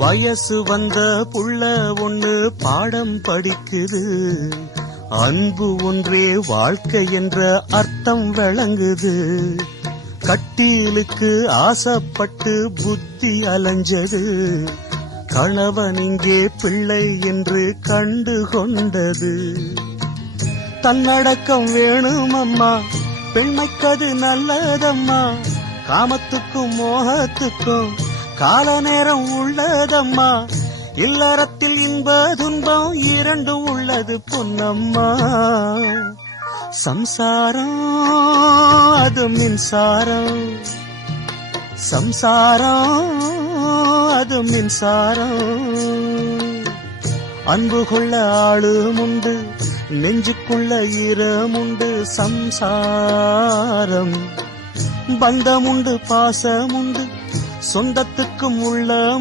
வயசு வந்த புள்ள ஒண்ணு பாடம் படிக்குது. அன்பு ஒன்றே வாழ்க்கை என்ற அர்த்தம் விளங்குது. கட்டிலுக்கு ஆசைப்பட்டு புத்தி அலைஞ்சது. கணவன் இங்கே பிள்ளை என்று கண்டு கொண்டது. தன்னடக்கம் வேணும் அம்மா, பெண்மைக்கது நல்லதம்மா. காமத்துக்கும் மோகத்துக்கும் கால நேரம் உள்ளதம்மா. இல்லறத்தில் இன்ப துன்பம் இரண்டும் உள்ளது பொன்னம்மா. சம்சாரம் அது மின்சாரம், சம்சாரம் அது மின்சாரம். அன்பு கொள்ள ஆளுமுண்டு, நெஞ்சுக்குள்ள ஈரமுண்டு. சம்சாரம் பந்தமுண்டு, பாசமுண்டு, சொந்தத்துக்கும் உள்ள